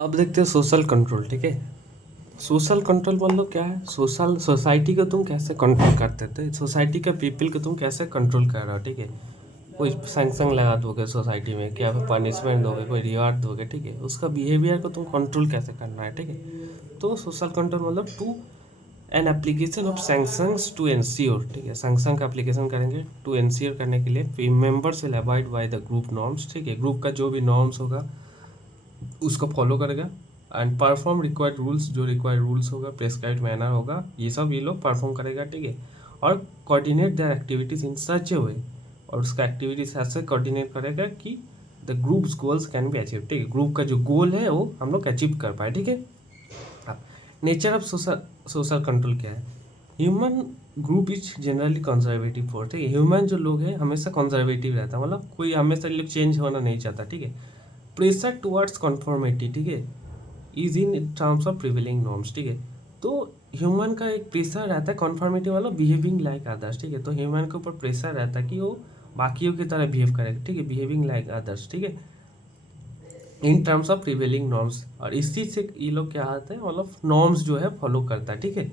अब देखते हैं सोशल कंट्रोल। ठीक है, सोशल कंट्रोल मतलब क्या है? सोशल सोसाइटी को तुम कैसे कंट्रोल करते थे, सोसाइटी के पीपल को तुम कैसे कंट्रोल कर रहे हो। ठीक है, कोई सैंक्शन लगा दोगे सोसाइटी में, क्या फिर पनिशमेंट दोगे, कोई रिवार्ड दोगे। ठीक है, उसका बिहेवियर को तुम कंट्रोल कैसे करना है। ठीक है, तो सोशल कंट्रोल मतलब to an application of sanctions to ensure. ठीक है, सैंक्शन का एप्लीकेशन करेंगे टू एनश्योर करने के लिए members will avoid by the group norms. ठीक है, ग्रुप का जो भी नॉर्म्स होगा उसको फॉलो करेगा एंड परफॉर्म रिक्वायर्ड रूल्स, जो रिक्वायर्ड रूल्स होगा, प्रेस्क्राइब मैनर होगा, ये सब ये लोग परफॉर्म करेगा। ठीक है, और कोऑर्डिनेट देयर एक्टिविटीज इन सच ए वे, और उसका एक्टिविटीज ऐसे कोऑर्डिनेट करेगा कि the groups goals can be achieve. ठीक है, ग्रुप का जो गोल है वो हम लोग अचीव कर पाए। ठीक है, अब नेचर ऑफ सोशल कंट्रोल क्या है? Human group is generally conservative force. ठीक है, ह्यूमन जो लोग हैं हमेशा कंजर्वेटिव रहता है, मतलब कोई हमेशा लोग चेंज होना नहीं चाहता। ठीक है, प्रेशर टुवर्ड्स कॉन्फॉर्मिटी। ठीक है, is in terms of prevailing norms. ठीक है, तो ह्यूमन का एक प्रेशर रहता है कॉन्फॉर्मिटी वाला, बिहेविंग लाइक अदर्स। ठीक है, तो ह्यूमन के ऊपर प्रेशर रहता है कि वो बाकियों की तरह बिहेव करेगा। ठीक है, बिहेविंग लाइक अदर्स। ठीक है, in terms of prevailing norms, और इसी से ये लोग क्या आते हैं, मतलब नॉर्म्स जो है फॉलो करता है। ठीक है,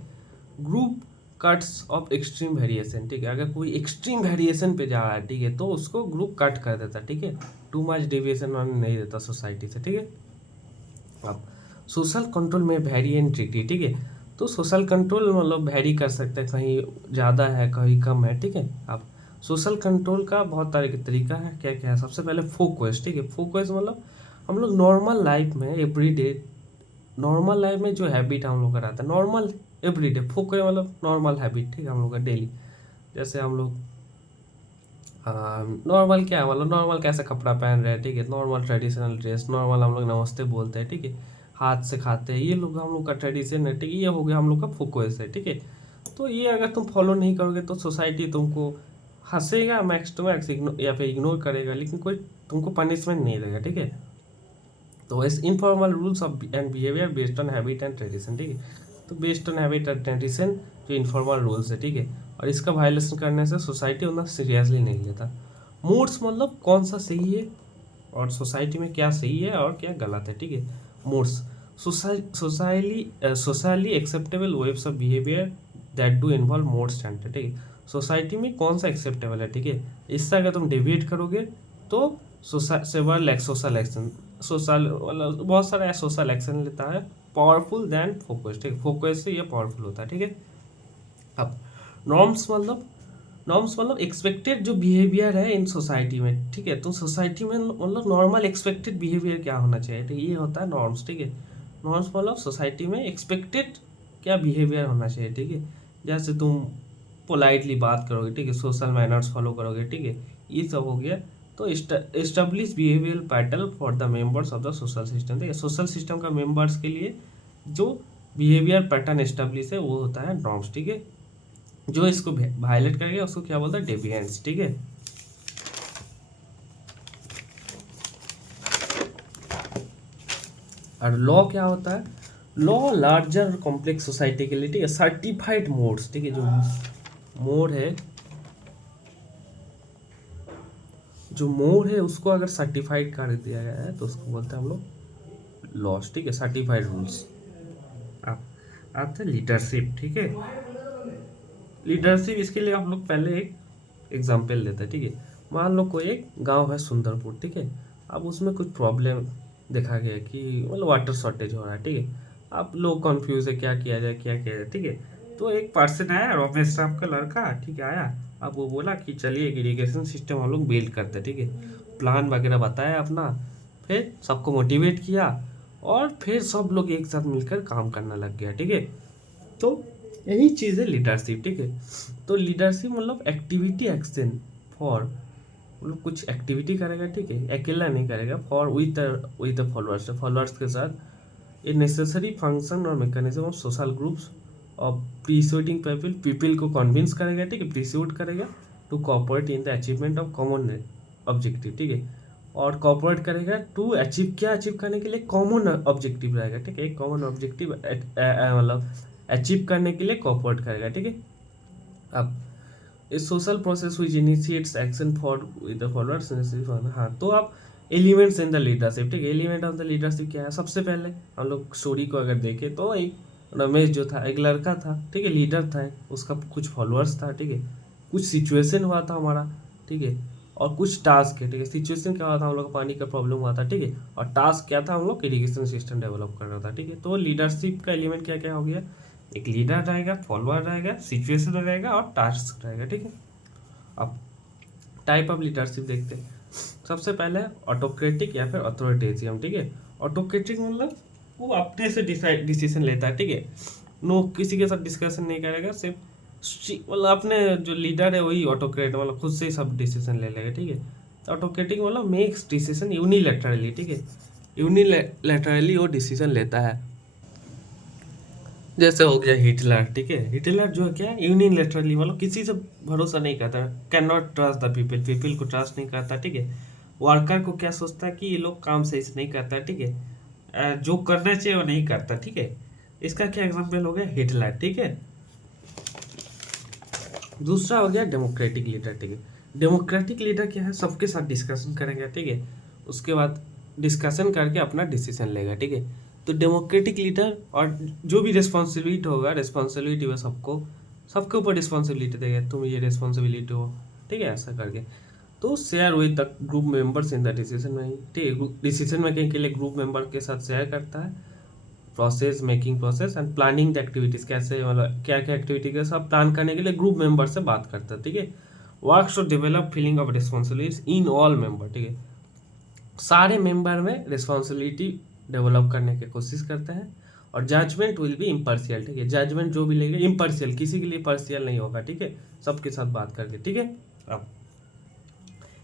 group cuts of extreme variation. ठीक है, अगर कोई एक्सट्रीम वेरिएशन पे जा रहा है, ठीक है, तो उसको ग्रुप कट कर देता है। ठीक है, टू मच डेविएशन नहीं देता सोसाइटी से। ठीक है, अब सोशल कंट्रोल में वेरी एंड ट्रिकी। ठीक है, तो सोशल कंट्रोल मतलब वेरी कर सकते हैं, कहीं ज़्यादा है कहीं कम है। ठीक है, अब सोशल कंट्रोल का बहुत तरह के तरीका है। क्या क्या है? सबसे पहले फोकस। ठीक है, फोकस मतलब हम लोग नॉर्मल लाइफ में एवरीडे, नॉर्मल लाइफ में जो हैबिट हम लोग का रहता है नॉर्मल एवरीडे, फोकस मतलब नॉर्मल हैबिट। ठीक है, हम लोग का डेली, जैसे हम लोग नॉर्मल क्या है, मतलब नॉर्मल कैसे कपड़ा पहन रहे हैं। ठीक है, नॉर्मल ट्रेडिशनल ड्रेस, नॉर्मल हम लोग नमस्ते बोलते हैं। ठीक है, हाथ से खाते हैं, ये लोग हम लोग का ट्रेडिशन है। ठीक है, ये हो गया हम लोग का फोकस है। ठीक है, तो ये अगर तुम फॉलो नहीं करोगे तो सोसाइटी तुमको हंसेगा मैक्स टू मैक्स, या फिर इग्नोर करेगा, लेकिन कोई तुमको पनिशमेंट नहीं देगा। ठीक है, तो इस informal rules of and behaviour based on habit and tradition. ठीक है, तो based on habit and tradition जो इनफॉर्मल रूल्स है। ठीक है, और इसका वायलेशन करने से सोसाइटी उतना सीरियसली नहीं लेता। मूड्स मतलब कौन सा सही है और सोसाइटी में क्या सही है और क्या गलत है। ठीक है, moods socially acceptable waves of behaviour that do involve mode standard. ठीक है, सोसाइटी में कौन सा एक्सेप्टेबल है। ठीक है, इससे अगर तुम डिविएट करोगे तो सेवरल सोशल एक्शन, सोशल मतलब बहुत सारा सोशल एक्शन लेता है, पावरफुल देन फोकस। ठीक है, फोकस से ये पावरफुल होता है। ठीक है, अब नॉर्म्स मतलब एक्सपेक्टेड जो बिहेवियर है इन सोसाइटी में। ठीक है, तो सोसाइटी में मतलब नॉर्मल एक्सपेक्टेड बिहेवियर क्या होना चाहिए, ठीक है, ये होता है नॉर्म्स। ठीक है, नॉर्म्स मतलब सोसाइटी में एक्सपेक्टेड क्या बिहेवियर होना चाहिए। ठीक है, जैसे तुम पोलाइटली बात करोगे, ठीक है, सोशल मैनर्स फॉलो करोगे। ठीक है, ये सब हो गया। तो establish behaviour pattern for the members of the social system. ठीक है, सोशल सिस्टम का मेंबर्स के लिए जो बिहेवियर पैटर्न एस्टेब्लिश है वो होता है नॉर्म्स। ठीक है, जो इसको वायलेट करेगा उसको क्या बोलता है, डेविएंस। ठीक है, और लॉ क्या होता है? लॉ लार्जर कॉम्प्लेक्स सोसाइटी के लिए। ठीक है, सर्टिफाइड मोड्स। ठीक है, जो मोड है, जो मोड है उसको अगर सर्टिफाइड कर दिया गया है तो उसको बोलते हैं हम लोग लॉस। ठीक है, सर्टिफाइड रूल्स। अब आता है लीडरशिप। ठीक है, लीडरशिप इसके लिए हम लोग पहले एक एग्जाम्पल लेते हैं। ठीक है, मान लो कोई एक गांव है सुंदरपुर। ठीक है, अब उसमें कुछ प्रॉब्लम देखा गया कि मतलब वाटर शॉर्टेज हो रहा है। ठीक है, अब लोग कंफ्यूज है क्या किया जाए क्या किया जाए। ठीक है, तो एक पर्सन आया, रमेश नाम का लड़का। ठीक है, आया, अब वो बोला कि चलिए इरिगेशन सिस्टम हम लोग बिल्ड करते हैं। ठीक है, प्लान वगैरह बताया अपना, फिर सबको मोटिवेट किया और फिर सब लोग एक साथ मिलकर काम करना लग गया। ठीक है, तो यही चीज़ है लीडरशिप। ठीक है, तो लीडरशिप मतलब एक्टिविटी एक्शन फॉर, मतलब कुछ एक्टिविटी करेगा। ठीक है, अकेला नहीं करेगा, फॉर विद फॉलोअर्स, फॉलोअर्स के साथ ए नेसेसरी फंक्शन और mechanism of social groups of persuading people को कन्विंस करेगा। ठीक है, प्रीसोड करेगा to cooperate in the achievement of common objective. ठीक है, और कॉपरेट करेगा टू अचीव, क्या अचीव करने के लिए, कॉमन ऑब्जेक्टिव रहेगा। ठीक है, एक कॉमन ऑब्जेक्टिव मतलब अचीव करने के लिए कॉपरेट करेगा। ठीक है, अब इस social process which initiates action for with the followers. हाँ, तो आप एलिमेंट्स इन द लीडरशिप, ठीक है। एलिमेंट ऑफ द लीडरशिप क्या है, सबसे पहले हम लोग स्टोरी को अगर देखें तो एक रमेश जो था एक लड़का था, ठीक है, लीडर था, उसका कुछ फॉलोअर्स था, ठीक है, कुछ सिचुएशन हुआ था हमारा, ठीक है, और कुछ टास्क है, ठीक है। सिचुएशन क्या हुआ था, हम लोग को पानी का प्रॉब्लम हुआ था, ठीक है, और टास्क क्या था, हम लोग इरिगेशन सिस्टम डेवलप करना था, ठीक है। तो लीडरशिप का एलिमेंट क्या क्या हो गया, एक लीडर रहेगा, फॉलोअर रहेगा, सिचुएशन रहेगा और टास्क रहेगा, ठीक है। अब टाइप ऑफ लीडरशिप देखते हैं। सबसे पहले ऑटोक्रेटिक या फिर अथॉरिटेरियन, ठीक है। ऑटोक्रेटिक मतलब वो अपने से डिसीजन लेता है, ठीक है, नो किसी के साथ डिस्कशन नहीं करेगा, सिर्फ मतलब अपने जो लीडर है वही ऑटोक्रेट, मतलब खुद से ही सब डिसीजन ले लेगा, ठीक है। ऑटोक्रेटिक मतलब मेक्स डिसीजन यूनिलैटरली, ठीक है, यूनिलैटरली वो डिसीजन लेता है। जैसे हो गया हिटलर, ठीक है। हिटलर जो है क्या, यूनिलैटरली मतलब किसी से भरोसा नहीं करता, can not trust the people, people को ट्रस्ट नहीं करता, ठीक है। वर्कर को क्या सोचता है कि ये लोग काम सही से नहीं करता, ठीक है, जो करना चाहिए वो नहीं करता, ठीक है। इसका क्या एग्जाम्पल हो गया, हिटलर, ठीक है। दूसरा हो गया डेमोक्रेटिक लीडर, ठीक है। डेमोक्रेटिक लीडर क्या है, सबके साथ डिस्कशन करेंगे, ठीक है, उसके बाद डिस्कशन करके अपना डिसीजन लेगा, ठीक है। तो डेमोक्रेटिक लीडर और जो भी रिस्पॉन्सिबिलिटी होगा, रिस्पॉन्सिबिलिटी वो सबको सबके ऊपर रिस्पॉन्सिबिलिटी देगा, तुम ये रिस्पॉन्सिबिलिटी हो, ठीक है, ऐसा करके। तो share with the group members in the decision making, ठीक है। डिसीजन मेकिंग के लिए ग्रुप मेंबर के साथ शेयर करता है, process making process and planning the activities, कैसे मतलब क्या क्या एक्टिविटी का सब प्लान करने के लिए ग्रुप मेंबर से बात करता है, ठीक है। Works to develop feeling of responsibilities in all member, ठीक है, सारे मेंबर में रिस्पॉन्सिबिलिटी डेवलप करने की कोशिश करते हैं। और जजमेंट विल बी इम्पार्शियल, ठीक है, जजमेंट जो भी लेगा इम्पार्शियल, किसी के लिए पार्शियल नहीं होगा, ठीक है, सबके साथ बात करके, ठीक है। अब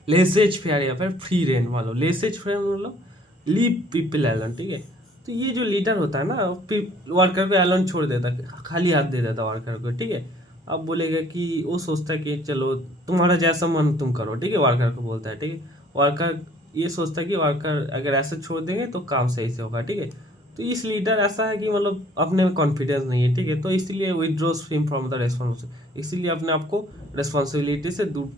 लेसेज फेयर या फिर फ्री रेन मान लो, लेसेज फेयर मतलब लीव पीपल एलन, ठीक है। तो ये जो लीडर होता है ना, वर्कर को एलन छोड़ देता है, खाली हाथ दे देता वर्कर को, ठीक है। अब बोलेगा कि वो सोचता है कि चलो तुम्हारा जैसा मन तुम करो, ठीक है, वर्कर को बोलता है, ठीक है। वर्कर ये सोचता है कि वर्कर अगर ऐसे छोड़ देंगे तो काम सही से होगा, ठीक है। तो इस लीडर ऐसा है कि मतलब अपने में कॉन्फिडेंस नहीं है, ठीक है, तो इसलिए विथड्रॉज हिम फ्रॉम द रेस्पॉन्सिबिलिटी, इसीलिए अपने आप को रेस्पॉन्सिबिलिटी से दूर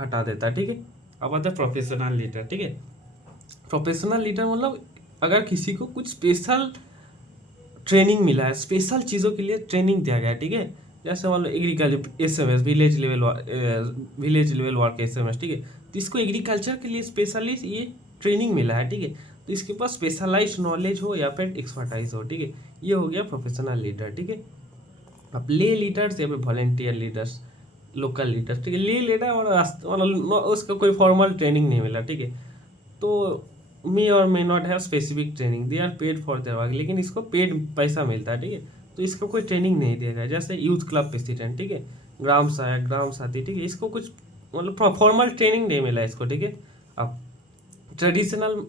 हटा देता है, ठीक है। अब आता है प्रोफेशनल लीडर, ठीक है। प्रोफेशनल लीडर मतलब अगर किसी को कुछ स्पेशल ट्रेनिंग मिला है, स्पेशल चीज़ों के लिए ट्रेनिंग दिया गया है, ठीक है। जैसे मान लो agriculture SMS, village level work SMS, ठीक है। तो इसको एग्रीकल्चर के लिए स्पेशली ये ट्रेनिंग मिला है, ठीक है। तो इसके पास स्पेशलाइज नॉलेज हो या फिर एक्सपर्टाइज हो, ठीक है, ये हो गया प्रोफेशनल लीडर, ठीक है। अब ले लीडर्स या फिर वॉलेंटियर लीडर्स, लोकल लीडर्स, ठीक है। ले लीडर मतलब उसका कोई फॉर्मल ट्रेनिंग नहीं मिला, ठीक है। तो मे और may not have specific training, they are paid for their work, लेकिन इसको पेड पैसा मिलता है, ठीक है। तो इसको कोई ट्रेनिंग नहीं दिया गया, जैसे यूथ क्लब प्रेसिडेंट, ठीक है, ग्राम सहायक, ग्राम साथी, ठीक है, इसको कुछ मतलब फॉर्मल ट्रेनिंग नहीं मिला इसको, ठीक है। अब ट्रेडिशनल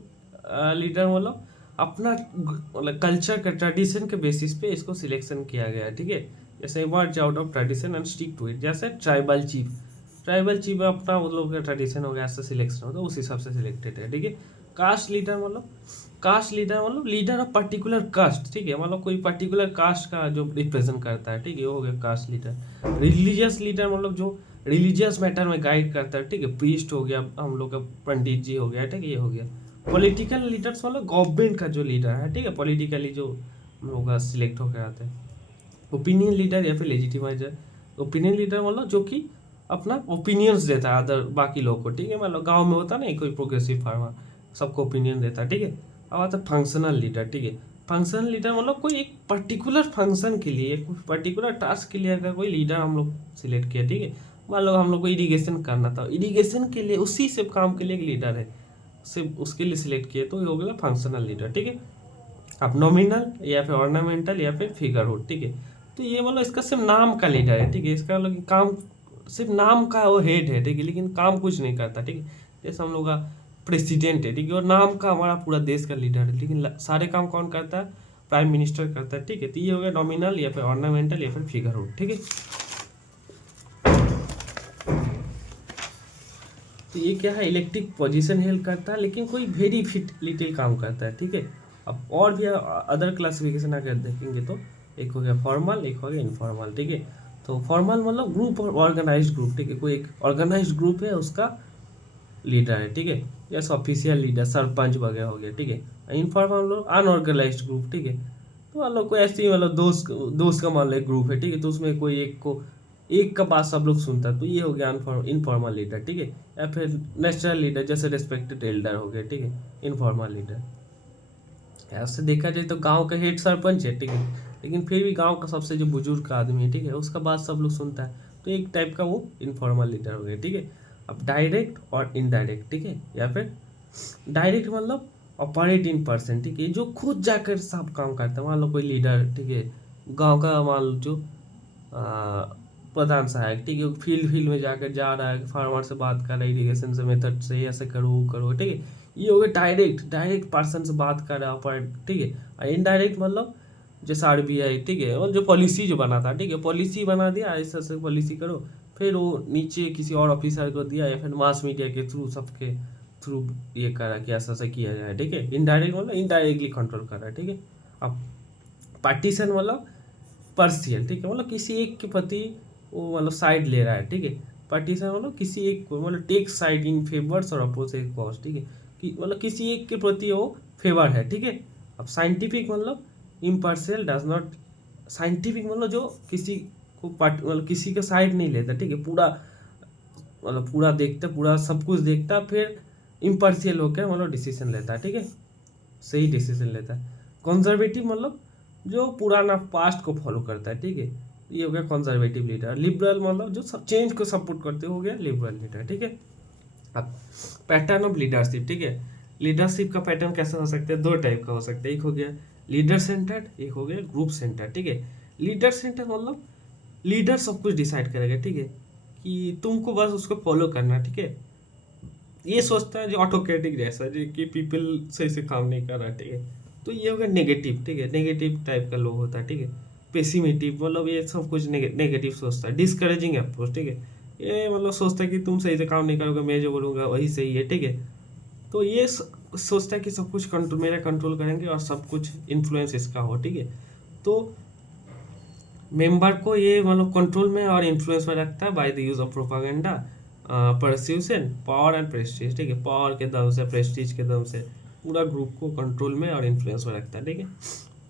लीडर मतलब अपना मतलब कल्चर का ट्रेडिशन के बेसिस पे इसको सिलेक्शन किया गया है, ठीक है। जैसे verge out of tradition and stick to it, जैसे ट्राइबल चीफ अपना वो लोग का ट्रेडिशन हो गया, ऐसा सिलेक्शन होता है, उस हिसाब से सिलेक्टेड है, ठीक है। कास्ट लीडर मतलब लीडर ऑफ पर्टिकुलर कास्ट, ठीक है, मतलब कोई पर्टिकुलर कास्ट का जो रिप्रेजेंट करता है, ठीक है, वो हो गया कास्ट लीडर। रिलीजियस लीडर मतलब जो रिलीजियस मैटर में गाइड करता है, ठीक है, प्रीस्ट हो गया, हम लोग का पंडित जी हो गया, ठीक है, ये हो गया। पॉलिटिकल लीडर्स मतलब गवर्नमेंट का जो लीडर है, ठीक है, पॉलिटिकली जो हम लोग सिलेक्ट होकर आते हैं। ओपिनियन लीडर या फिर लेजिटिमाइजर, ओपिनियन लीडर मतलब जो कि अपना ओपिनियंस देता है अदर बाकी लोगों को, ठीक है, मतलब गांव में होता नहीं कोई प्रोग्रेसिव फार्मर, सबको ओपिनियन देता है, ठीक है। अब आता है फंक्शनल लीडर, ठीक है। फंक्शनल लीडर मतलब कोई एक पर्टिकुलर फंक्शन के लिए, कोई पर्टिकुलर टास्क के लिए अगर कोई लीडर हम लोग सिलेक्ट किया, ठीक है, मान लो हम लोग को इरीगेशन करना था, इरीगेशन के लिए उसी से काम के लिए एक लीडर है, सिर्फ उसके लिए सिलेक्ट किए, तो ये हो गया फंक्शनल लीडर, ठीक है। अब नॉमिनल या फिर ऑर्नामेंटल या फिर फिगरहुड, ठीक है। तो ये मतलब इसका सिर्फ नाम का लीडर है, ठीक है, इसका मतलब काम सिर्फ नाम का वो हेड है, ठीक है, लेकिन काम कुछ नहीं करता, ठीक है। जैसे हम लोग का प्रेसिडेंट है, ठीक है, और नाम का हमारा पूरा देश का लीडर है, लेकिन सारे काम कौन करता है, प्राइम मिनिस्टर करता है, ठीक है। तो ये हो गया नॉमिनल या फिर ऑर्नामेंटल या फिर फिगरहुड, ठीक है। तो ये क्या है, इलेक्टिव पोजीशन हेल्प करता है, लेकिन कोई वेरी फिट लिटिल काम करता है, ठीक है। अब और भी अदर क्लासिफिकेशन अगर देखेंगे तो एक हो गया फॉर्मल, एक हो गया इनफॉर्मल, ठीक है। तो फॉर्मल मतलब ग्रुप और ऑर्गेनाइज्ड ग्रुप, ठीक है, कोई एक ऑर्गेनाइज्ड ग्रुप है, उसका लीडर है, ठीक है। जैसे ऑफिशियल लीडर सरपंच वगैरह हो गया, ठीक है। इनफॉर्मल लोग अनऑर्गेनाइज्ड ग्रुप, ठीक है। तो मान लो कोई ऐसे ही मतलब दोस्त दोस्त का मान लो एक ग्रुप है, ठीक है, तो उसमें कोई एक का बात सब लोग सुनता है, तो ये हो गया इनफॉर्मल लीडर, ठीक है। या फिर नेचुरल लीडर जैसे रिस्पेक्टेड एल्डर हो गया, ठीक है, इनफॉर्मल लीडर। ऐसे देखा जाए तो गांव का हेड सरपंच है, ठीक है, लेकिन फिर भी गांव का सबसे जो बुजुर्ग आदमी है, ठीक है, उसका बात सब लोग सुनता है, तो एक टाइप का वो इनफॉर्मल लीडर हो गया, ठीक है। अब डायरेक्ट और इनडायरेक्ट, ठीक है, या फिर डायरेक्ट मतलब ऑपरेटिंग पर्सन, ठीक है, जो खुद जाकर सब काम करता है। मान लो कोई लीडर, ठीक है, गांव का मान लो जो आ, प्रधान सहायक, ठीक है, फील्ड फील्ड में जाकर जा रहा है, फार्मर से बात कर रहा है, इरीगेशन से मेथड से ऐसे करो वो करो, ठीक है। ये हो गया डायरेक्ट डायरेक्ट पर्सन से बात कर रहा है पर, ठीक है। और इनडायरेक्ट मतलब जैसे RBI, ठीक है, और जो पॉलिसी जो बना था, ठीक है, पॉलिसी बना दिया ऐसे ऐसे पॉलिसी करो, फिर वो नीचे किसी और ऑफिसर को दिया, या फिर मास मीडिया के थ्रू सबके थ्रू ये करा कि ऐसा ऐसा किया जाए, ठीक है। इनडायरेक्ट मतलब इनडायरेक्टली कंट्रोल कर रहा है, ठीक है। अब पार्टीशन मतलब पर्शियल, ठीक है, मतलब किसी एक के प्रति वो मतलब साइड ले रहा है, ठीक है। पार्टीशन मतलब किसी एक को मतलब टेक साइड इन फेवर्स और अपोजिट कॉज, ठीक है, कि मतलब किसी एक के प्रति वो फेवर है, ठीक है। अब साइंटिफिक मतलब इम्पार्शियल डज नॉट, साइंटिफिक मतलब जो किसी को पार्ट मतलब किसी का साइड नहीं लेता, ठीक है, पूरा मतलब पूरा देखता, पूरा सब कुछ देखता, फिर इम्पार्शियल होकर मतलब डिसीजन लेता है, ठीक है, सही डिसीजन लेता है। कंजर्वेटिव मतलब जो पुराना पास्ट को फॉलो करता है, ठीक है, ये हो गया कंजर्वेटिव लीडर। लिबरल मतलब जो सब चेंज को सपोर्ट करते हो गया लिबरल लीडर, ठीक है। अब पैटर्न ऑफ लीडरशिप, ठीक है, लीडरशिप का पैटर्न कैसा हो सकता है, दो टाइप का हो सकता है। एक हो गया लीडर सेंटर्ड, एक हो गया ग्रुप सेंटर्ड, ठीक है। लीडर सेंटर्ड मतलब लीडर सब कुछ डिसाइड करेगा, ठीक है, कि तुमको बस उसको फॉलो करना, ठीक है। ये सोचता है जो ऑटोक्रेटिक जैसा, जो कि पीपल सही से काम नहीं कर रहा, ठीक है। तो ये हो गया नेगेटिव, ठीक है, नेगेटिव टाइप का लोग होता है, ठीक है। पेसिमेटिव मतलब ये सब कुछ नेगेटिव सोचता है। डिस्करेजिंग अप्रोच, ठीक है, ये मतलब सोचता है कि तुम सही से काम नहीं करोगे, मैं जो बोलूँगा वही सही है, ठीक है। तो ये सोचता है कि सब कुछ कंट्रोल मेरा कंट्रोल करेंगे और सब कुछ इन्फ्लुएंस इसका हो, ठीक है। तो मेंबर को ये मतलब कंट्रोल में और इन्फ्लुएंस में रखता है by the use of propaganda, persuasion, power and prestige, ठीक है, पावर के दम से प्रेस्टीज के दम से पूरा ग्रुप को कंट्रोल में और इन्फ्लुएंस में रखता है, ठीक है।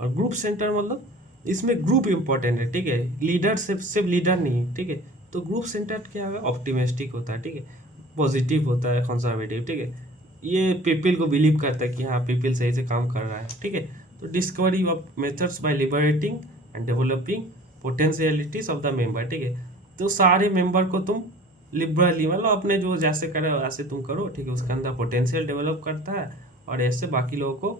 और ग्रुप सेंटर मतलब इसमें ग्रुप इंपॉर्टेंट है, ठीक है, लीडर सिर्फ लीडर नहीं है, ठीक है। तो ग्रुप सेंटर क्या है, ऑप्टिमिस्टिक होता है, ठीक है, पॉजिटिव होता है, कंजर्वेटिव, ठीक है। ये पीपल को बिलीव करता है कि हाँ पीपल सही से काम कर रहा है, ठीक है। तो discovery of methods by liberating and developing potentialities of the member, ठीक है। तो सारे मेंबर को तुम लिबरली मतलब अपने जो जैसे करे वैसे तुम करो, ठीक है, उसके अंदर पोटेंशियल डेवलप करता है और ऐसे बाकी लोगों को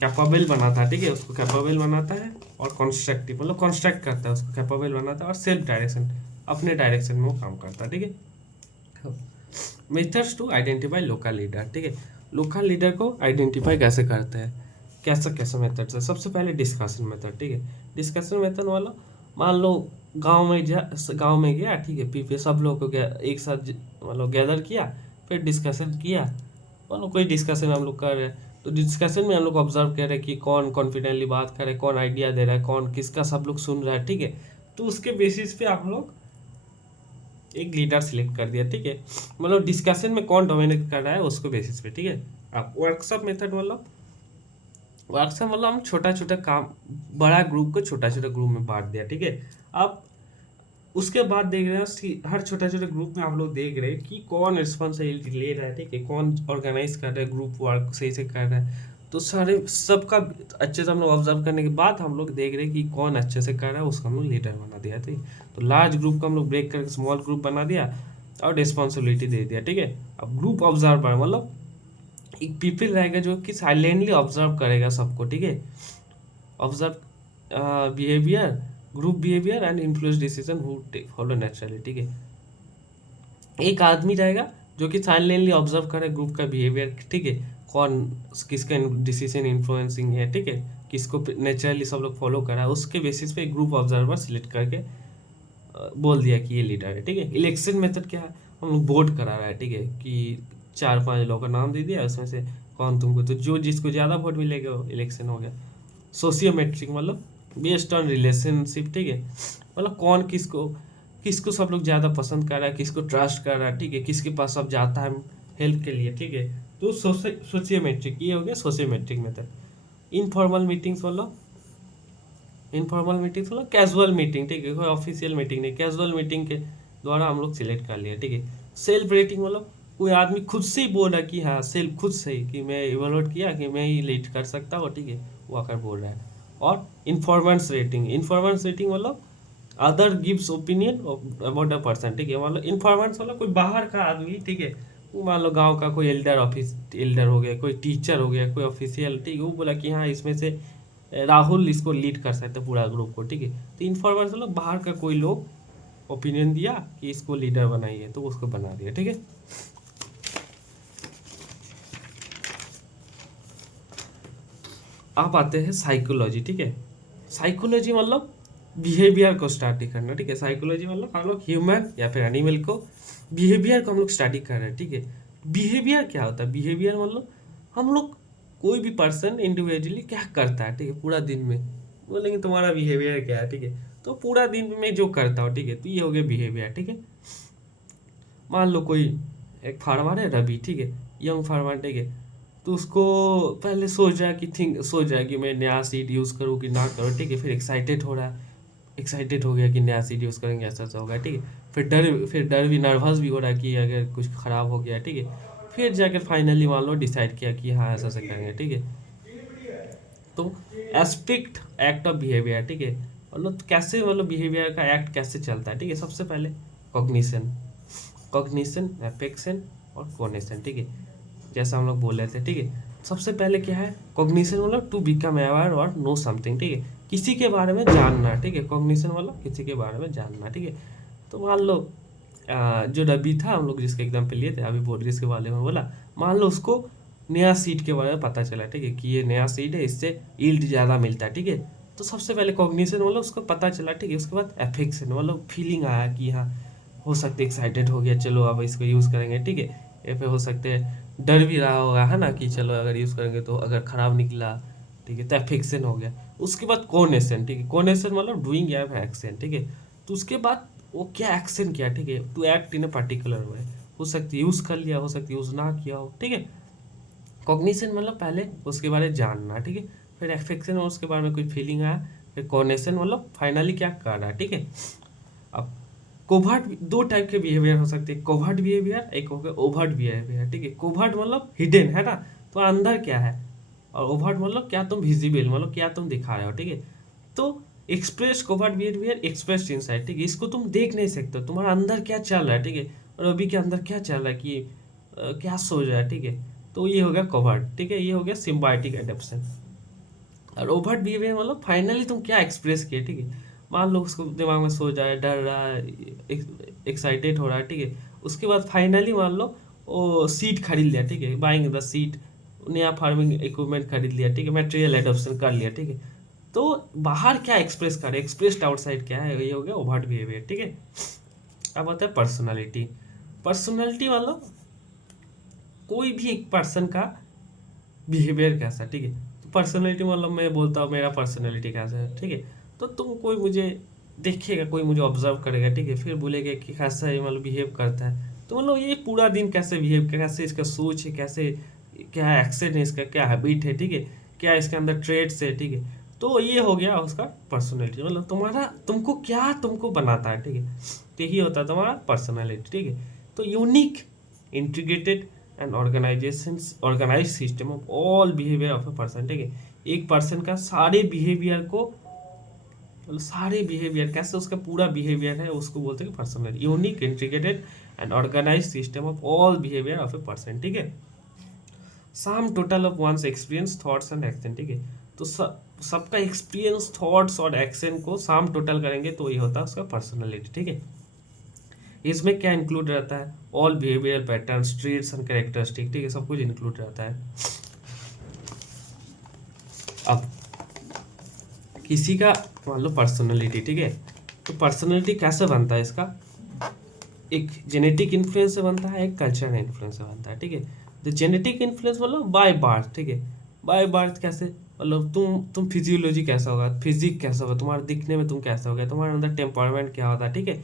कैपेबल बनाता है, ठीक है, उसको कैपेबल बनाता है और कॉन्स्ट्रक्टिव मतलब कॉन्स्ट्रक्ट करता है, उसको कैपेबल बनाता है और सेल्फ डायरेक्शन अपने डायरेक्शन में वो काम करता है, ठीक है। Methods to identify local leader, ठीक है, लोकल लीडर को आइडेंटिफाई कैसे करते हैं, कैसा कैसा मेथड है। सबसे पहले डिस्कशन मेथड, ठीक है, डिस्कशन मेथड वाला मान लो गांव में गया, ठीक है, पीपे सब लोग को गया एक साथ मतलब गैदर किया, फिर डिस्कशन किया, मतलब कोई डिस्कशन हम लोग कर रहे हैं, तो डिस्कशन में हम लोग ऑब्जर्व कर रहे हैं कि कौन कॉन्फिडेंटली बात कर रहे हैं, कौन आइडिया दे रहा है, कौन किसका सब लोग सुन रहा है, ठीक है। तो उसके बेसिस पे आप लोग एक लीडर सिलेक्ट कर दिया, ठीक है, मतलब डिस्कशन में कौन डोमिनेट कर रहा है उसको बेसिस पे, ठीक है। अब वर्कशॉप मेथड मतलब वर्कशॉप मतलब हम छोटा छोटा काम, बड़ा ग्रुप को छोटा छोटा ग्रुप में बांट दिया, ठीक है। अब उसके बाद देख रहे हैं हर छोटा छोटा ग्रुप में आप लोग देख रहे हैं कि कौन रिस्पॉन्सिबिलिटी ले रहा है, ठीक है, कौन ऑर्गेनाइज कर रहा है, ग्रुप वर्क सही से कर रहा है। तो सारे सबका अच्छे से हम लोग ऑब्जर्व करने के बाद हम लोग देख रहे हैं कि कौन अच्छे से कर रहा है, उसको हम लोग लीडर बना दिया, ठीक है। तो लार्ज ग्रुप को हम लोग ब्रेक करके स्मॉल ग्रुप बना दिया और रिस्पॉन्सिबिलिटी दे दिया, ठीक है। अब ग्रुप ऑब्जर्वर मतलब एक पीपल रहेगा जो कि साइलेंटली ऑब्जर्व करेगा सबको, ठीक है, observe behaviour, group behaviour and influence decision who follow naturally, ठीक है। एक आदमी रहेगा जो कि साइलेंटली ऑब्जर्व करे ग्रुप का बिहेवियर, ठीक है, कौन किसका डिसीजन इन्फ्लुएंसिंग है, ठीक है, किसको नेचुरली सब लोग फॉलो करा है, उसके बेसिस पे ग्रुप ऑब्जर्वर सिलेक्ट करके बोल दिया कि ये लीडर है, ठीक है। इलेक्शन मेथड क्या है, हम लोग वोट करा रहा है, ठीक है, कि 4-5 लोगों का नाम दे दिया, उसमें से कौन तुमको, तो जो जिसको ज़्यादा वोट मिलेगा वो इलेक्शन हो गया। सोशियोमेट्रिक मतलब बेस्ड ऑन रिलेशनशिप, ठीक है, मतलब कौन किसको किसको सब लोग ज़्यादा पसंद कर रहा है, किसको ट्रस्ट कर रहा है, ठीक है, किसके पास सब जाता है हेल्प के लिए, ठीक है। तो सोशियोमेट्रिक, ये हो गया सोशियोमेट्रिक मेथड। इनफॉर्मल मीटिंग्स मतलब, इनफॉर्मल मीटिंग्स मतलब कैजुअल मीटिंग, ठीक है, कोई ऑफिशियल मीटिंग नहीं, कैजुअल मीटिंग के द्वारा हम लोग सिलेक्ट कर लिया, ठीक है। सेल्फ रेटिंग मतलब कोई आदमी खुद से ही बोल रहा है कि हाँ, सेल्फ खुद से ही कि मैं इवोल्यूट किया कि मैं ही लीड कर सकता हूँ, ठीक है, वो आकर बोल रहा है। और इन्फॉर्मेंस रेटिंग, इन्फॉर्मेंस रेटिंग मतलब other gives opinion about a person, ठीक है, मतलब इन्फॉर्मेंस मतलब कोई बाहर का आदमी, ठीक है, वो मान लो गांव का कोई एल्डर हो गया, कोई टीचर हो गया, कोई ऑफिशियल, ठीक है, वो बोला कि हाँ इसमें से राहुल इसको लीड कर सकते हैं पूरा ग्रुप को, ठीक है। तो इन्फॉर्मेशन मतलब बाहर का कोई लोग ओपिनियन दिया कि इसको लीडर बनाइए, तो उसको बना दिया, ठीक है। अब आते हैं साइकोलॉजी, ठीक है। साइकोलॉजी मतलब बिहेवियर को स्टडी करना, ठीक है। साइकोलॉजी मतलब हम लोग ह्यूमन या फिर एनिमल को बिहेवियर को हम लोग स्टडी कर रहे हैं, ठीक है। बिहेवियर क्या होता है? बिहेवियर मतलब हम लोग कोई भी पर्सन इंडिविजुअली क्या करता है, ठीक है, पूरा दिन में बोलेंगे तुम्हारा बिहेवियर क्या है, ठीक है। तो पूरा दिन में जो करता हो, ठीक है, तो ये हो गया बिहेवियर, ठीक है। मान लो कोई एक फार्मर है रवि, ठीक है, यंग फार्मर, ठीक है, तो उसको पहले सोच रहा है कि मैं नया सीड यूज़ करूँ कि ना करूँ, ठीक है। फिर एक्साइटेड हो रहा है, एक्साइटेड हो गया कि नया सीड यूज़ करेंगे, ऐसा ऐसा होगा, ठीक है। फिर डर भी, नर्वस भी हो रहा है कि अगर कुछ ख़राब हो गया, ठीक है। फिर जाकर फाइनली मान लो डिसाइड किया कि हाँ ऐसा ऐसा करेंगे, ठीक है। तो एस्पेक्ट एक्ट ऑफ बिहेवियर, ठीक है, मतलब कैसे, मतलब बिहेवियर का एक्ट कैसे चलता है, ठीक है। सबसे पहले कॉग्निशन, कॉग्निशन, एफेक्शन और कोनेशन, ठीक है, जैसा हम लोग बोल रहे थे, ठीक है। सबसे पहले क्या है कॉग्निशन मतलब टू बिकम अवेयर और नो समथिंग, ठीक है, किसी के बारे में जानना, ठीक है। कॉग्निशन मतलब किसी के बारे में जानना, ठीक है। तो मान लो जो रवि था, हम लोग जिसके एग्जाम्पल लिए थे अभी, बोल जिसके बारे में बोला, मान लो उसको नया सीड के बारे में पता चला, ठीक है, कि ये नया सीड है, इससे यील्ड ज़्यादा मिलता है, ठीक है। तो सबसे पहले कॉग्निशन मतलब उसको पता चला, ठीक है। उसके बाद एफेक्शन मतलब फीलिंग आया कि हाँ हो सकते एक्साइटेड हो गया, चलो अब इसको यूज़ करेंगे, ठीक है। या फिर हो सकते हैं डर भी रहा होगा, है ना, कि चलो अगर यूज़ करेंगे तो अगर ख़राब निकला, ठीक है, तो एफेक्शन हो गया। उसके बाद कोनेशन, ठीक है, कोनेशन मतलब डूइंग एव एक्शन, ठीक है। तो उसके बाद वो क्या एक्शन किया, ठीक है, to act in a particular way, हो सकती है यूज़ कर लिया, हो सकती है यूज़ ना किया हो, ठीक है। कॉग्निशन मतलब पहले उसके बारे में जानना, ठीक है। फिर एफेक्शन और उसके बारे में कोई फीलिंग आया। फिर कोनेशन मतलब फाइनली क्या कर रहा है, ठीक है। अब कोवर्ट, दो टाइप के बिहेवियर हो सकते हैं, कोवर्ट बिहेवियर, एक हो गया ओवर्ट बिहेवियर, ठीक है। कोवर्ट मतलब हिडन, है ना, तो अंदर क्या है, और ओवर्ट मतलब क्या तुम विजिबल, मतलब क्या तुम दिखा रहे हो, ठीक है। तो express covert behaviour express inside, ठीक है, इसको तुम देख नहीं सकते, तुम्हारा अंदर क्या चल रहा है, ठीक है, और अभी के अंदर क्या चल रहा है कि क्या सोच रहा है, ठीक है। तो ये हो गया कोवर्ट, ठीक है, ये हो गया सिम्बायोटिक एडेप्शन। और ओवर्ट बिहेवियर मतलब फाइनली तुम क्या एक्सप्रेस किए, ठीक है। मान लो उसको दिमाग में सो जाए, डर रहा है, एक्साइटेड हो रहा है, ठीक है। उसके बाद फाइनली मान लो वो सीट खरीद लिया, ठीक है, बाइंग द सीट, नया फार्मिंग इक्विपमेंट खरीद लिया, ठीक है, मटेरियल एडॉप्शन कर लिया, ठीक है। तो बाहर क्या एक्सप्रेस करे, एक्सप्रेस्ड आउटसाइड क्या है, ये हो गया ओवर्ट बिहेवियर, ठीक है। अब आता है पर्सनालिटी। पर्सनालिटी मतलब कोई भी एक पर्सन का बिहेवियर कैसा, ठीक है। तो पर्सनैलिटी मतलब मैं बोलता हूँ मेरा पर्सनैलिटी कैसा है, ठीक है। तो तुम कोई मुझे देखेगा, कोई मुझे ऑब्जर्व करेगा, ठीक है, फिर बोलेगा कि कैसा ये मतलब बिहेव करता है, तो मतलब ये पूरा दिन कैसे बिहेव, कैसे इसका सोच है, कैसे क्या एक्शन है इसका, क्या हैबिट है, ठीक है, क्या इसके अंदर ट्रेड्स है, ठीक है। तो ये हो गया उसका पर्सनैलिटी, मतलब तुम्हारा तुमको क्या तुमको बनाता है, ठीक है। तो यही होता है तुम्हारा पर्सनैलिटी, ठीक है। तो unique, integrated and organise system of all behaviour of a person, ठीक है। एक पर्सन का सारे बिहेवियर को, मतलब सारे बिहेवियर कैसे उसका पूरा बिहेवियर है, उसको बोलते हैं personality, unique, integrated and organise system of all behaviour of a person, ठीक है। Sum total of one's experience, thoughts and action, ठीक है। तो सबका एक्सपीरियंस, थॉट्स और एक्शन को सम टोटल करेंगे तो ये होता है उसका पर्सनैलिटी, ठीक है। इसमें क्या इंक्लूड रहता है, all behaviour pattern, traits and characteristic, ठीक है, सब कुछ इंक्लूड रहता है। अब किसी का मान लो पर्सनैलिटी, ठीक है, तो पर्सनैलिटी कैसे बनता है इसका, एक जेनेटिक इन्फ्लुएंस से बनता है, एक कल्चरल इन्फ्लुएंस से बनता है, ठीक है। तो जेनेटिक इन्फ्लुएंस मतलब बाय बर्थ, ठीक है। बाय बर्थ कैसे, मतलब तुम फिजियोलॉजी कैसा होगा, फिजिक कैसा होगा, तुम्हारे दिखने में तुम कैसा होगा, तुम्हारे अंदर टेम्परमेंट क्या होता है, ठीक है।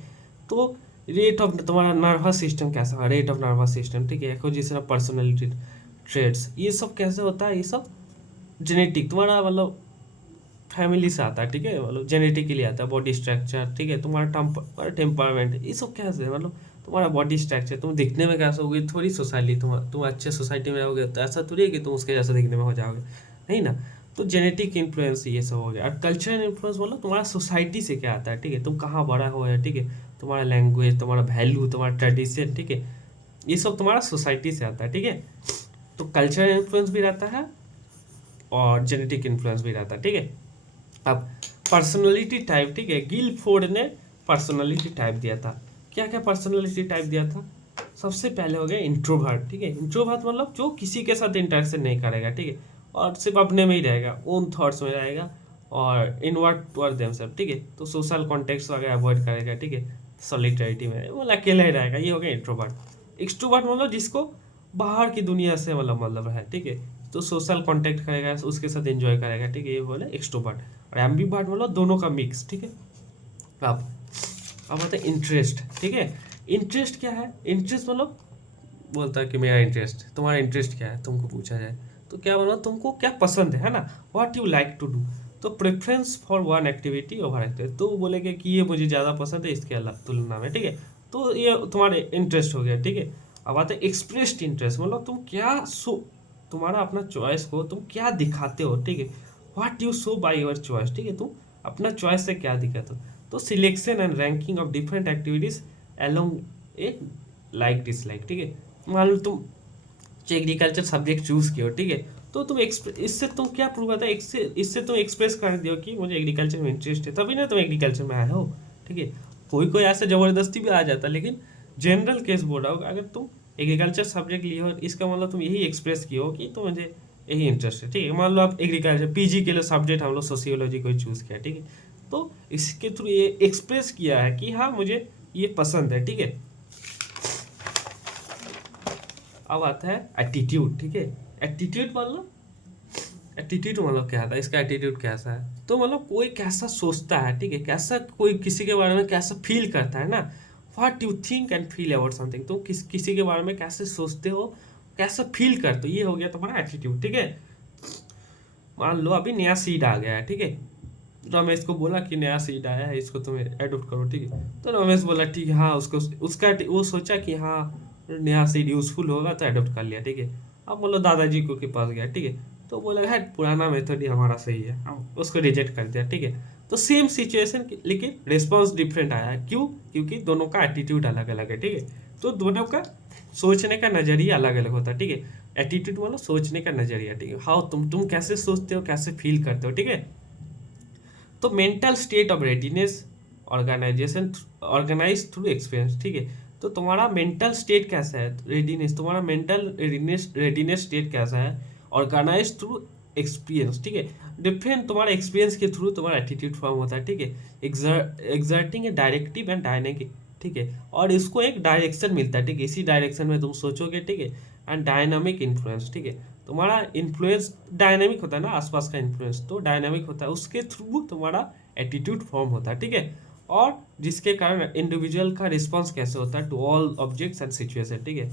तो रेट ऑफ तुम्हारा नर्वस सिस्टम कैसा है, रेट ऑफ नर्वस सिस्टम, ठीक है, एक्विजिशन ऑफ पर्सनैलिटी ट्रेड्स, ये सब कैसे होता है, ये सब जेनेटिक तुम्हारा मतलब फैमिली से आता है, ठीक है, मतलब जेनेटिकली आता है, बॉडी स्ट्रक्चर, ठीक है, तुम्हारा टेम्परामेंट, ये सब कैसे है, मतलब तुम्हारा बॉडी स्ट्रक्चर, तुम दिखने में कैसा होगी, थोड़ी सोसाइटी तुम अच्छे सोसाइटी में रहोगे तो ऐसा थोड़ी है कि तुम उसके जैसा दिखने में हो जाओगे, नहीं ना। तो जेनेटिक इन्फ्लुएंस ये सब हो गया। और कल्चरल इन्फ्लुएंस मतलब तुम्हारा सोसाइटी से क्या आता है, ठीक है, तुम कहाँ बड़ा हो है, ठीक है, तुम्हारा लैंग्वेज, तुम्हारा वैल्यू, तुम्हारा ट्रेडिशन, ठीक है, ये सब तुम्हारा सोसाइटी से आता है, ठीक है। तो कल्चरल इन्फ्लुएंस भी रहता है और जेनेटिक इन्फ्लुएंस भी रहता है, ठीक है। अब पर्सनैलिटी टाइप, ठीक है, गिलफोर्ड ने पर्सनैलिटी टाइप दिया था। क्या क्या पर्सनैलिटी टाइप दिया था? सबसे पहले हो गया इंट्रोवर्ट, ठीक है, इंट्रोवर्ट मतलब जो किसी के साथ इंटरेक्शन नहीं करेगा, ठीक है, और सिर्फ अपने में ही रहेगा, ओन थॉट्स में रहेगा, और इनवर्ट टुवर्ड देमसेल्फ, ठीक है, तो सोशल कॉन्टेक्स्ट वगैरह अवॉइड करेगा, ठीक है, सॉलिटैरिटी में वो अकेला ही रहेगा, ये हो गया इंट्रोवर्ट। एक्सट्रोवर्ट मतलब जिसको बाहर की दुनिया से मतलब है, ठीक है, तो सोशल कॉन्टेक्ट करेगा, उसके साथ एंजॉय करेगा, ठीक है, ये बोले एक्सट्रोवर्ट। और एम्बीवर्ट मतलब दोनों का मिक्स, ठीक है। अब अब आता है इंटरेस्ट, ठीक है। इंटरेस्ट क्या है? इंटरेस्ट मतलब बोलता है कि मेरा इंटरेस्ट, तुम्हारा इंटरेस्ट क्या है, तुमको पूछा जाए तो क्या बोलो, तुमको क्या पसंद है ना, what you like to do. तो preference for one activity over activity, तो वो बोलेगा कि ये मुझे ज़्यादा पसंद है इसके तुलना में, ठीक है, तो ये तुम्हारे इंटरेस्ट हो गया, ठीक है। अब आता है एक्सप्रेस्ड इंटरेस्ट, मतलब तुम क्या तुम्हारा अपना चॉइस को तुम क्या दिखाते हो, ठीक है, what you show by your choice, ठीक है, तुम अपना चॉइस से क्या दिखाते हो। तो selection and ranking of different activities along A like dislike, ठीक है, मान लो तुम एग्रीकल्चर सब्जेक्ट चूज किए हो, ठीक है, तो तुम इससे तुम क्या प्रूव होता है, इससे तुम एक्सप्रेस कर दियो कि मुझे एग्रीकल्चर में इंटरेस्ट है, तभी ना तुम एग्रीकल्चर में आए हो, ठीक है। कोई कोई ऐसे ज़बरदस्ती भी आ जाता है, लेकिन जनरल केस बोल रहा हो, अगर तुम एग्रीकल्चर सब्जेक्ट लिए हो, इसका मतलब तुम यही एक्सप्रेस किए हो कि तो मुझे यही इंटरेस्ट है, ठीक है। मान लो आप एग्रीकल्चर पीजी के लिए सब्जेक्ट हम लोग सोशियोलॉजी को चूज़ किया, ठीक है, तो इसके थ्रू ये एक्सप्रेस किया है कि हाँ मुझे ये पसंद है, ठीक है। अब आता है एटीट्यूड, ठीक है। एटीट्यूड मतलब क्या था, इसका एटीट्यूड कैसा है, तो मतलब कोई कैसा सोचता है, ठीक है, कैसा कोई किसी के बारे में कैसा फील करता है ना, what you think and feel about something, तो किसी के बारे में कैसे सोचते हो, कैसा फील करते हो, ये हो गया तुम्हारा एटीट्यूड, ठीक है। मान लो अभी नया सीड आ गया है, ठीक है, रमेश को बोला कि नया सीड आया है, इसको तुम्हें एडोप्ट करो, ठीक है, तो रमेश बोला ठीक है, हाँ, उसको उसका वो सोचा कि हाँ नया सीड यूजफुल होगा तो एडोप्ट कर लिया, ठीक है। अब बोलो दादाजी को के पास गया, ठीक है, तो बोला है पुराना मेथड ही हमारा सही है, हम उसको रिजेक्ट कर दिया, ठीक है। तो सेम सिचुएशन लेकिन रिस्पॉन्स डिफरेंट आया है, क्यों? क्योंकि दोनों का एटीट्यूड अलग अलग है, ठीक है, तो दोनों का सोचने का नज़रिया अलग अलग होता है, ठीक है। एटीट्यूड मतलब सोचने का नज़रिया, ठीक है, हाउ तुम कैसे सोचते हो, कैसे फील करते हो, ठीक है। तो mental state of readiness organise through experience, ठीक है, तो तुम्हारा मेंटल स्टेट कैसा है, रेडीनेस, तुम्हारा मेंटल रेडीनेस स्टेट कैसा है, ऑर्गेनाइज थ्रू एक्सपीरियंस, ठीक है, डिफरेंट तुम्हारा एक्सपीरियंस के थ्रू तुम्हारा एटीट्यूड फॉर्म होता है, ठीक है। Exerting A directive and dynamic, ठीक है, और इसको एक डायरेक्शन मिलता है, ठीक है, इसी डायरेक्शन में तुम सोचोगे, ठीक है, एंड डायनामिक इन्फ्लुएंस, ठीक है, तुम्हारा इन्फ्लुएंस डायनामिक होता है ना, आसपास का इन्फ्लुएंस तो डायनामिक होता है, उसके थ्रू तुम्हारा एटीट्यूड फॉर्म होता है, ठीक है, और जिसके कारण इंडिविजुअल का रिस्पॉन्स कैसे होता है to all objects and situation, ठीक है,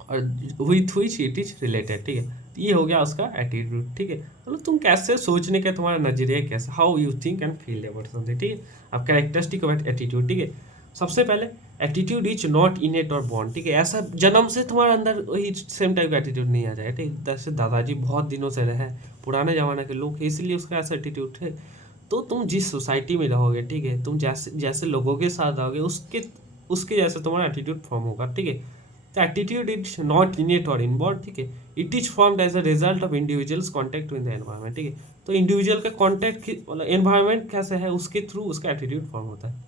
और with which it is related, ठीक है, तो ये हो गया उसका एटीट्यूड, ठीक है, मतलब तुम कैसे सोचने का तुम्हारा नजरिया कैसे, how you think and feel about something, ठीक है। अब कैरेक्टरिस्टिक ऑफ एटीट्यूड, ठीक है, सबसे पहले एटीट्यूड इज नॉट इनेट और बॉर्न, ठीक है, ऐसा जन्म से तुम्हारे अंदर वही सेम टाइप का एटीट्यूड नहीं आ जाएगा, ठीक है, जैसे दादाजी बहुत दिनों से रहे, पुराने ज़माने के लोग हैं, इसलिए उसका ऐसा एटीट्यूड है। तो तुम जिस सोसाइटी में रहोगे, ठीक है, तुम जैसे जैसे लोगों के साथ रहोगे उसके उसके जैसे तुम्हारा एटीट्यूड फॉर्म होगा, ठीक है। तो एटीट्यूड इज नॉट इनेट और इनबॉर्न, ठीक है, it is formed as a result of individual's contact with the environment, ठीक है, तो इंडिविजुअल का कॉन्टैक्ट मतलब एनवायरनमेंट कैसे है उसके थ्रू उसका एटीट्यूड फॉर्म होता है।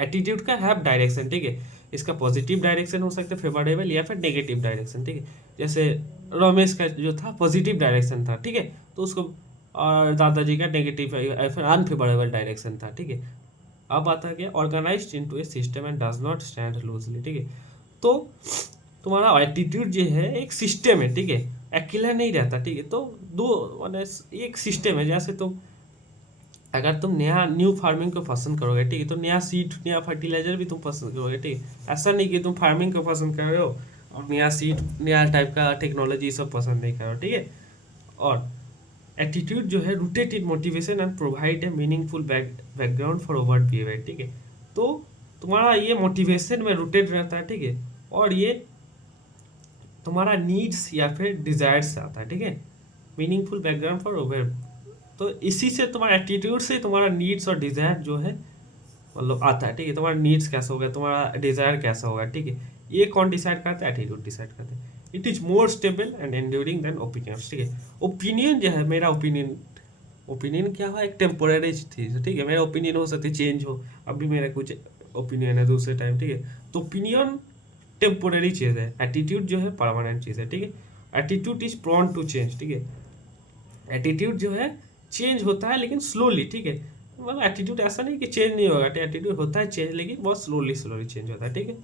एटीट्यूड का हैव डायरेक्शन, ठीक है, इसका पॉजिटिव डायरेक्शन हो सकता है फेवरेबल या फिर नेगेटिव डायरेक्शन, ठीक है, जैसे रमेश का जो था पॉजिटिव डायरेक्शन था, ठीक है, तो उसको, और दादाजी का नेगेटिव या फिर अनफेवरेबल डायरेक्शन था, ठीक है। अब आता है क्या, organised into A system and does not stand loosely, ठीक है, तो तुम्हारा एटीट्यूड जो है एक सिस्टम है, ठीक है, अकेला नहीं रहता, ठीक है, तो दो माने एक सिस्टम है, जैसे तुम अगर तुम नया न्यू फार्मिंग को पसंद करोगे, ठीक है, तो नया सीड नया फर्टिलाइजर भी तुम पसंद करोगे, ठीक है। ऐसा नहीं कि तुम फार्मिंग को पसंद कर रहे हो और नया सीड नया टाइप का टेक्नोलॉजी सब पसंद नहीं कर रहे हो, ठीक है। और एटीट्यूड जो है rooted in motivation and provide a meaningful background for over behaviour, ठीक है। तो तुम्हारा ये मोटिवेशन में रूटेड रहता है, ठीक है, और ये तुम्हारा नीड्स या फिर डिजायर्स से आता है, ठीक है। मीनिंगफुल बैकग्राउंड फॉर ओवर, तो इसी से तुम्हारा एटीट्यूड से तुम्हारा नीड्स और डिजायर जो है मतलब आता है, ठीक है। तुम्हारा नीड्स कैसा होगा, तुम्हारा डिजायर कैसा होगा, ठीक है। ये कौन डिसाइड करता है? एटीट्यूड डिसाइड करता है। It is more stable and enduring than opinions, ठीक है। ओपिनियन जो है, मेरा ओपिनियन, ओपिनियन क्या है? एक टेम्पोररी चीज, ठीक है। मेरा ओपिनियन हो सकता है चेंज हो, अभी मेरा कुछ ओपिनियन है दूसरे टाइम, ठीक है। तो ओपिनियन टेम्पोररी चीज़ है, एटीट्यूड जो है परमानेंट चीज़ है, ठीक है। Attitude is prone to change, ठीक है। एटीट्यूड जो है चेंज होता है लेकिन स्लोली, ठीक है। मतलब एटीट्यूड ऐसा नहीं कि चेंज नहीं होगा, एटीट्यूड होता है चेंज लेकिन बहुत स्लोली स्लोली चेंज होता है, ठीक है।